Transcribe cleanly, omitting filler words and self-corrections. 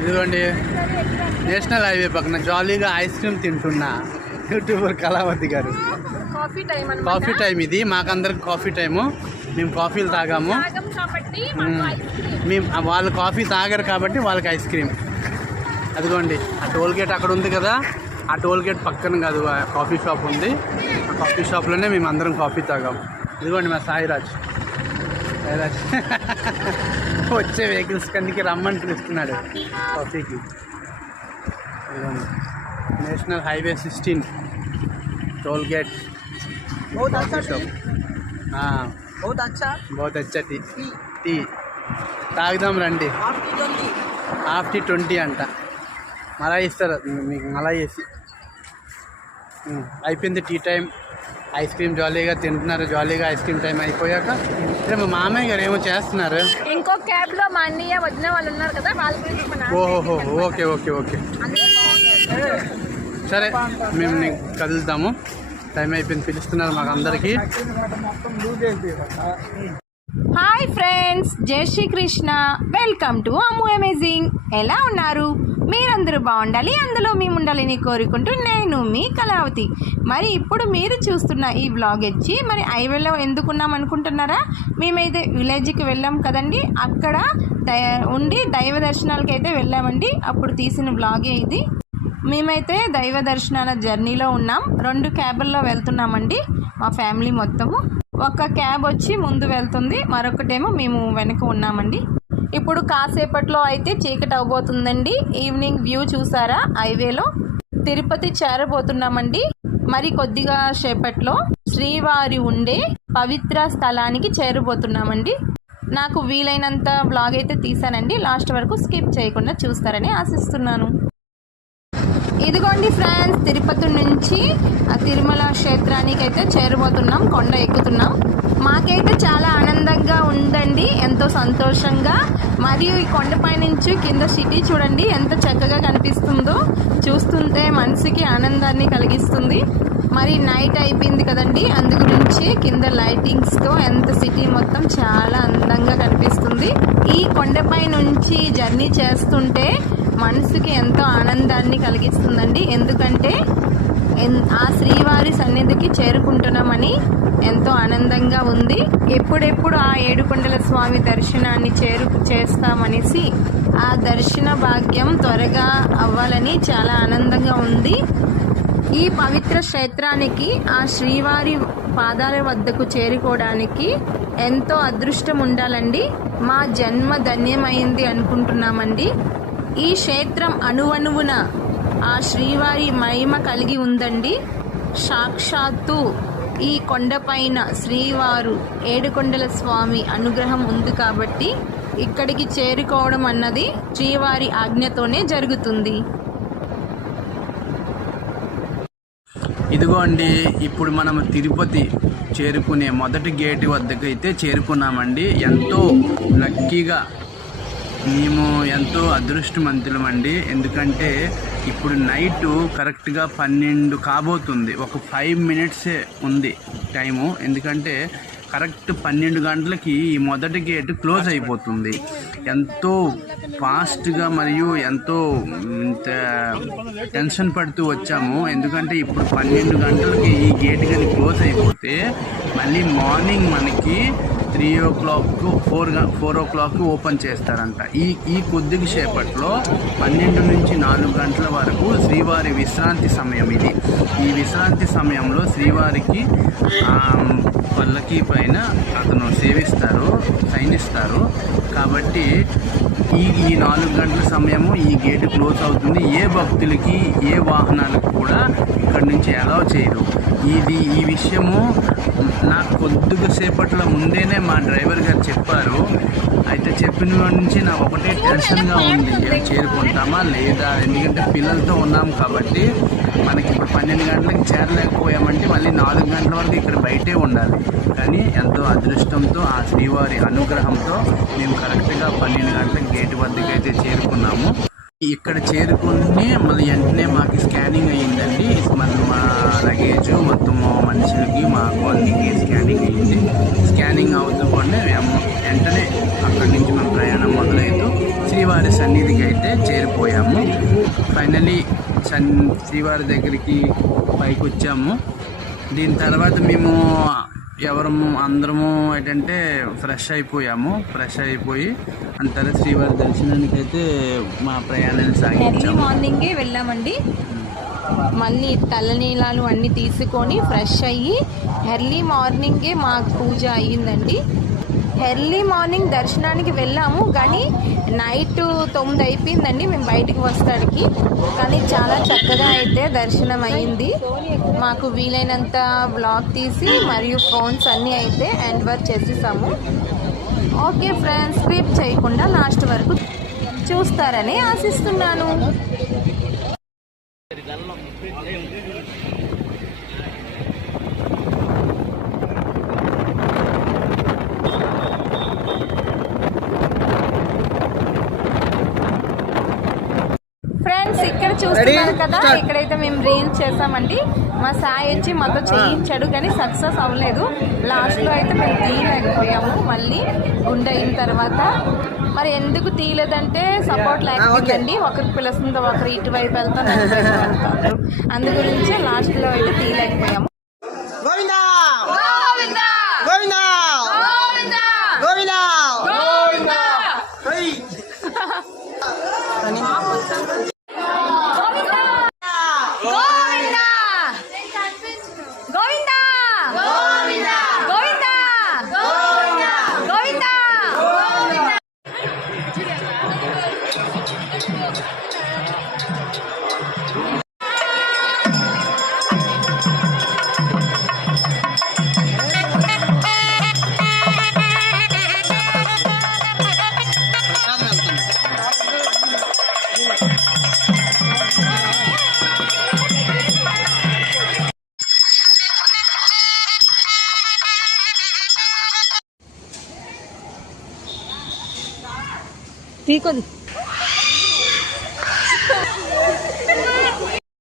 ఇదిగోండి national highway పక్కన జాలీగా ఐస్ క్రీమ్ తింటున్నా యూట్యూబర్ కళావతి గారు. కాఫీ టైం ఇది, మాకందరికి కాఫీ టైము. మేము కాఫీలు తాగాము. మేము వాళ్ళు కాఫీ తాగరు కాబట్టి వాళ్ళకి ఐస్ క్రీమ్. అదిగోండి ఆ టోల్ గేట్ అక్కడ ఉంది కదా, ఆ టోల్ గేట్ పక్కన కాదు కాఫీ షాప్ ఉంది. ఆ కాఫీ షాప్లోనే మేము అందరం కాఫీ తాగాము. ఇదిగోండి మా సాయిరాజ్ వచ్చే వెహికల్స్ కన్నికి రమ్మని పిలుస్తున్నాడు కాఫీకి. National highway 16 toll gate coffee shop. बहुत अच्छा టీ తాగుదాం రండి. ఆఫ్టీ 20 అంట. మళ్ళీ ఇస్తారు మీకు, మళ్ళీ వేసి అయిపోయింది టీ టైం. ఐస్ క్రీమ్ జాలీగా తింటున్నారు. జాలీగా ఐస్ క్రీమ్ టైం అయిపోయాక మా మామయ్య గారు ఏమో చేస్తున్నారు. ఇంకో క్యాబ్ లో మా అన్నయ్య వదిన వాళ్ళు ఉన్నారు కదా, వాళ్ళ గురించి. ఓహో ఓకే ఓకే ఓకే సరే, మేము కదులుతాము. టైం అయిపోయింది, పిలుస్తున్నారు మాకు అందరికీ. హాయ్ ఫ్రెండ్స్, జై Shri Krishna. Welcome to Ammu amazing. ఎలా ఉన్నారు? మీరందరూ బాగుండాలి, అందులో మేము ఉండాలని కోరుకుంటూ నేను మీ కళావతి. మరి ఇప్పుడు మీరు చూస్తున్న ఈ బ్లాగ్ వచ్చి మరి హైవేలో ఎందుకున్నాం అనుకుంటున్నారా? మేమైతే విలేజ్కి వెళ్ళాం కదండి, అక్కడ ఉండి దైవ దర్శనాలకి అయితే వెళ్ళామండి. అప్పుడు తీసిన బ్లాగే ఇది. మేమైతే దైవ దర్శనాల జర్నీలో ఉన్నాం. 2 క్యాబుల్లో వెళ్తున్నామండి మా ఫ్యామిలీ మొత్తము. ఒక క్యాబ్ వచ్చి ముందు వెళ్తుంది, మరొకటేమో మేము వెనక ఉన్నామండి. ఇప్పుడు కాసేపట్లో అయితే చీకటి అవబోతుందండి. ఈవినింగ్ వ్యూ చూసారా హైవేలో? తిరుపతి చేరబోతున్నామండి. మరి కొద్దిగా సేపట్లో శ్రీవారి ఉండే పవిత్ర స్థలానికి చేరబోతున్నామండి. నాకు వీలైనంత బ్లాగ్ అయితే తీసానండి. లాస్ట్ వరకు స్కిప్ చేయకుండా చూస్తారని ఆశిస్తున్నాను. ఇదిగోండి ఫ్రెండ్స్, తిరుపతి నుంచి ఆ తిరుమల క్షేత్రానికి అయితే చేరబోతున్నాం. కొండ ఎక్కుతున్నాం. మాకైతే చాలా ఆనందంగా ఉందండి, ఎంతో సంతోషంగా. మరియు ఈ కొండపై నుంచి కింద సిటీ చూడండి ఎంత చక్కగా కనిపిస్తుందో. చూస్తుంటే మనసుకి ఆనందాన్ని కలిగిస్తుంది. మరి నైట్ అయిపోయింది కదండి, అందు గురించి కింద లైటింగ్స్తో ఎంత సిటీ మొత్తం చాలా అందంగా కనిపిస్తుంది. ఈ కొండపై నుంచి జర్నీ చేస్తుంటే మనసుకి ఎంతో ఆనందాన్ని కలిగిస్తుందండి. ఎందుకంటే ఆ శ్రీవారి సన్నిధికి చేరుకుంటున్నామని ఎంతో ఆనందంగా ఉంది. ఎప్పుడెప్పుడు ఆ ఏడుకొండల స్వామి దర్శనాన్ని చేస్తామనేసి ఆ దర్శన భాగ్యం త్వరగా అవ్వాలని చాలా ఆనందంగా ఉంది. ఈ పవిత్ర క్షేత్రానికి ఆ శ్రీవారి పాదాల వద్దకు చేరుకోవడానికి ఎంతో అదృష్టం ఉండాలండి. మా జన్మ ధన్యమైంది అనుకుంటున్నామండి. ఈ క్షేత్రం అణువణువున ఆ శ్రీవారి మహిమ కలిగి ఉందండి. సాక్షాత్తు ఈ కొండపైన శ్రీవారు ఏడుకొండల స్వామి అనుగ్రహం ఉంది కాబట్టి ఇక్కడికి చేరుకోవడం అన్నది శ్రీవారి ఆజ్ఞతోనే జరుగుతుంది. ఇదిగో అండి, ఇప్పుడు మనము తిరుపతి చేరుకునే మొదటి గేటు వద్దకు అయితే చేరుకున్నామండి. ఎంతో లక్కీగా, మేము ఎంతో అదృష్టవంతులమండి. ఎందుకంటే ఇప్పుడు నైటు కరెక్ట్గా 12 కాబోతుంది. ఒక 5 మినిట్సే ఉంది టైము. ఎందుకంటే కరెక్ట్ 12 గంటలకి ఈ మొదటి గేటు క్లోజ్ అయిపోతుంది. ఎంతో ఫాస్ట్గా మరియు ఎంతో టెన్షన్ పడుతూ వచ్చాము. ఎందుకంటే ఇప్పుడు 12 గంటలకి ఈ గేట్ కానీ క్లోజ్ అయిపోతే మళ్ళీ మార్నింగ్ మనకి 3 o'clock 4 o'clock ఓపెన్ చేస్తారంట. ఈ కొద్దిగా సేపట్లో 12 నుంచి 4 గంటల వరకు శ్రీవారి విశ్రాంతి సమయం ఇది. ఈ విశ్రాంతి సమయంలో శ్రీవారికి పల్లకి పైన అతను సేవిస్తారు, శయనిస్తారు. కాబట్టి ఈ 4 గంటల సమయము ఈ గేటు క్లోజ్ అవుతుంది. ఏ భక్తులకి ఏ వాహనాలకు కూడా ఇక్కడి నుంచి అలౌ చేయరు. ఈ విషయము నాకు కొద్దిగా సేపట్లో ముందేనే మా డ్రైవర్ గారు చెప్పారు. అయితే చెప్పిన నుంచి నాకు ఒకటే టెన్షన్గా ఉంది, చేరుకుంటామా లేదా. ఎందుకంటే పిల్లలతో ఉన్నాం కాబట్టి మనకి ఇప్పుడు 12 గంటలకి చేరలేకపోయామంటే మళ్ళీ 4 గంటల వరకు ఇక్కడ బయటే ఉండాలి. కానీ ఎంతో అదృష్టంతో ఆ శ్రీవారి అనుగ్రహంతో మేము కరెక్ట్గా 12 గంటలకు గేటు వద్దకు అయితే చేరుకున్నాము. ఇక్కడ చేరుకుని మళ్ళీ వెంటనే మాకు స్కానింగ్ అయ్యిందండి. మా లగేజ్ మొత్తము మనుషులకి మాకు అన్నికి స్కానింగ్ అయ్యింది. స్కానింగ్ అవుతుంటే వెంటనే అక్కడి నుంచి మేము ప్రయాణం మొదలైతూ శ్రీవారి సన్నిధికి అయితే చేరిపోయాము. ఫైనలీ శ్రీవారి దగ్గరికి పైకి వచ్చాము. దీని తర్వాత మేము అందరము ఏంటంటే ఫ్రెష్ అయిపోయి అంతలో శ్రీవారి దర్శనానికి అయితే మా ప్రయాణాన్ని ఎర్లీ సాగించాము. మార్నింగే వెళ్ళామండి. మళ్ళీ తలనీలాలు అన్నీ తీసుకొని ఫ్రెష్ అయ్యి ఎర్లీ మార్నింగే మాకు పూజ అయ్యిందండి. ఎర్లీ మార్నింగ్ దర్శనానికి వెళ్ళాము, కానీ నైట్ 9 అయిపోయిందండి మేము బయటికి వస్తాడికి. కానీ చాలా చక్కగా అయితే దర్శనం అయ్యింది. మాకు వీలైనంత బ్లాగ్ తీసి మరియు ఫోన్స్ అన్నీ అయితే హ్యాండ్ వర్క్ చేసేసాము. ఓకే ఫ్రెండ్స్, స్కిప్ చేయకుండా లాస్ట్ వరకు చూస్తారని ఆశిస్తున్నాను. ఫ్రెండ్స్, ఇక్కడ చూస్తున్నారు కదా, ఇక్కడైతే మేము రీల్స్ చేసామండి. మా సాయి వచ్చి మాతో చేయించాడు, కానీ సక్సెస్ అవ్వలేదు. లాస్ట్లో అయితే మేము తీయలేకపోయాము. మళ్ళీ గుండె అయిన తర్వాత మరి ఎందుకు తీయలేదంటే సపోర్ట్ లేకపోయిందండి. ఒకరికి పిలుస్తుంది, ఒకరు ఇటువైపు వెళ్తాను, అటువైపు వెళ్తాను. అందు గురించి లాస్ట్లో అయితే తీయలేకపోయాము. తీకొద్ది